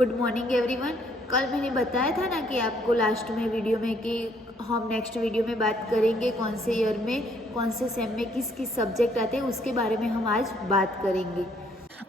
Good morning everyone. कल मैंने बताया था ना कि आपको लास्ट में वीडियो में कि हम नेक्स्ट वीडियो में बात करेंगे कौन से ईयर में कौन से सेम में किस किस सब्जेक्ट आते हैं, उसके बारे में हम आज बात करेंगे।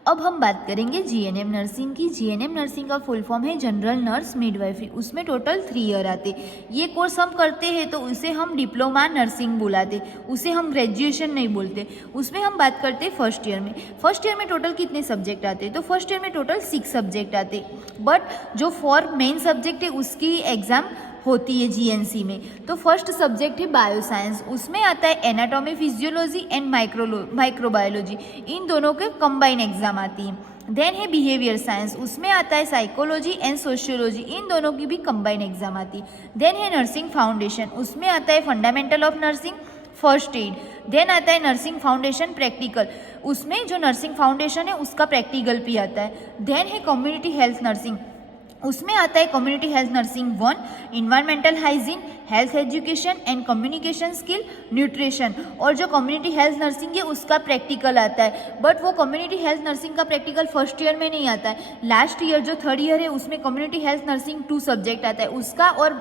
अब हम बात करेंगे जीएनएम नर्सिंग की। जीएनएम नर्सिंग का फुल फॉर्म है जनरल नर्स मिडवाइफरी। उसमें टोटल 3 ईयर आते। ये कोर्स हम करते हैं तो उसे हम डिप्लोमा नर्सिंग बुलाते, उसे हम ग्रेजुएशन नहीं बोलते। उसमें हम बात करते हैं फर्स्ट ईयर में। फर्स्ट ईयर में टोटल कितने सब्जेक्ट आते? तो फर्स्ट ईयर में टोटल 6 सब्जेक्ट आते, बट जो 4 मेन सब्जेक्ट है उसकी एग्जाम होती है जीएनसी में। तो फर्स्ट सब्जेक्ट है बायोसाइंस, उसमें आता है एनाटॉमी, फिजियोलॉजी एंड माइक्रोबायोलॉजी। इन दोनों के कंबाइन एग्जाम आती है। देन है बिहेवियर साइंस, उसमें आता है साइकोलॉजी एंड सोशियोलॉजी। इन दोनों की भी कंबाइन एग्जाम आती है। देन है नर्सिंग फाउंडेशन, उसमें आता है fundamental of nursing, first aid. Then आता है नर्सिंग फाउंडेशन प्रैक्टिकल, उसमें जो नर्सिंग फाउंडेशन है उसका प्रैक्टिकल भी आता है। देन है कम्युनिटी हेल्थ नर्सिंग, उसमें आता है community health nursing 1, environmental hygiene, health education and communication skill, nutrition. और जो कम्युनिटी हेल्थ नर्सिंग है उसका प्रैक्टिकल आता है, बट वो कम्युनिटी हेल्थ नर्सिंग का प्रैक्टिकल फर्स्ट ईयर में नहीं आता है। लास्ट ईयर जो 3rd ईयर है उसमें कम्युनिटी हेल्थ नर्सिंग 2 सब्जेक्ट आता है उसका, और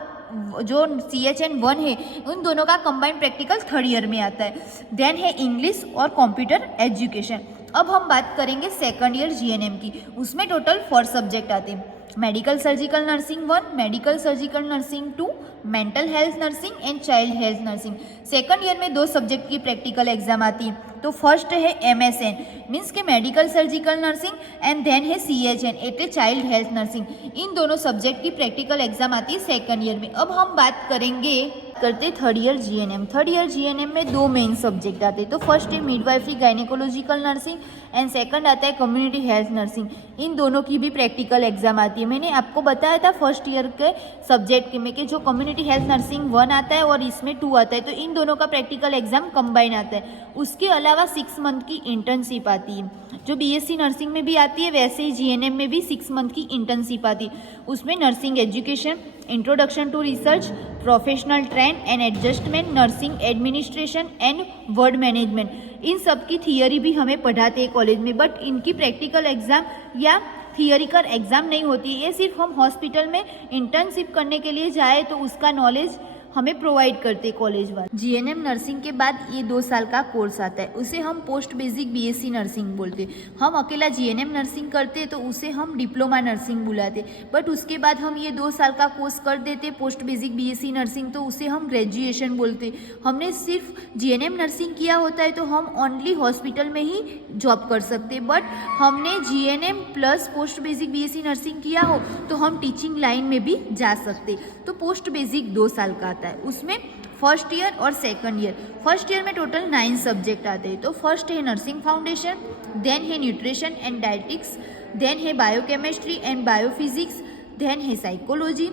जो CHN 1 है उन दोनों का कंबाइंड प्रैक्टिकल 3rd ईयर में आता है। देन है इंग्लिश और कंप्यूटर एजुकेशन। अब हम बात करेंगे 2nd ईयर जीएनएम की। उसमें टोटल 4 सब्जेक्ट आते हैं। Medical surgical nursing 1, medical surgical nursing 2, mental health nursing and child health nursing. 2nd year में 2 सब्जेक्ट की प्रैक्टिकल एग्जाम आती है। तो फर्स्ट है MSN मीन्स के medical surgical nursing, and then है CHN at child health nursing. इन दोनों सब्जेक्ट की प्रैक्टिकल एग्जाम आती है 2nd ईयर में। अब हम बात करते 3rd year GNM. 3rd year GNM में 2 मेन सब्जेक्ट आते हैं। तो फर्स्ट है midwifery gynaecological nursing and second आता है कम्युनिटी हेल्थ नर्सिंग। इन दोनों की भी प्रैक्टिकल एग्जाम आती है। मैंने आपको बताया था फर्स्ट ईयर के सब्जेक्ट में कि जो कम्युनिटी हेल्थ नर्सिंग 1 आता है और इसमें 2 आता है, तो इन दोनों का प्रैक्टिकल एग्जाम कंबाइन आता है। उसके अलावा 6 मंथ की इंटर्नशिप आती है, जो BSc नर्सिंग में भी आती है वैसे ही जीएनएम में भी 6 मंथ की इंटर्नशिप आती है। उसमें nursing education, introduction to research, professional trend and adjustment, nursing administration and ward management, इन सब की थियरी भी हमें पढ़ाते हैं कॉलेज में, बट इनकी प्रैक्टिकल एग्जाम या थियरिकल एग्जाम नहीं होती। ये सिर्फ हम हॉस्पिटल में इंटर्नशिप करने के लिए जाए तो उसका नॉलेज हमें प्रोवाइड करते कॉलेज वाले। जीएनएम नर्सिंग के बाद ये 2 साल का कोर्स आता है, उसे हम पोस्ट बेसिक BSc नर्सिंग बोलते। हम अकेला जीएनएम नर्सिंग करते तो उसे हम डिप्लोमा नर्सिंग बुलाते, बट उसके बाद हम ये 2 साल का कोर्स कर देते पोस्ट बेसिक BSc नर्सिंग, तो उसे हम ग्रेजुएशन बोलते। हमने सिर्फ जीएनएम नर्सिंग किया होता है तो हम ओनली हॉस्पिटल में ही जॉब कर सकते, बट हमने GNM plus post basic BSc nursing किया हो तो हम टीचिंग लाइन में भी जा सकते। तो पोस्ट बेसिक 2 साल का है। उसमें फर्स्ट ईयर और 2nd ईयर। फर्स्ट ईयर में टोटल 9 सब्जेक्ट आते हैं। तो फर्स्ट है नर्सिंग फाउंडेशन, देन है न्यूट्रिशन एंड डाइटिक्स, देन है बायोकेमिस्ट्री एंड बायोफिजिक्स, देन है साइकोलॉजी,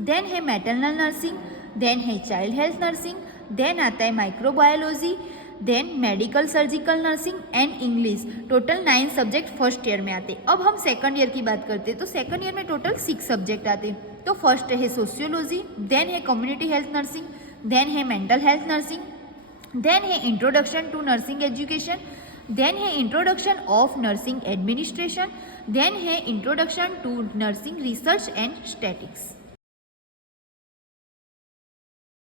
देन है मैटरनल नर्सिंग, देन है चाइल्ड हेल्थ नर्सिंग, देन आता है microbiology, then medical surgical nursing and English. Total 9 subject first year में आते। अब हम 2nd ईयर की बात करते हैं। तो 2nd ईयर में टोटल 6 सब्जेक्ट आते। तो फर्स्ट है सोशियोलॉजी, देन है कम्युनिटी हेल्थ नर्सिंग, देन है मेंटल हेल्थ नर्सिंग, देन है introduction to nursing education, then है introduction of nursing administration, then है introduction to nursing research and statics.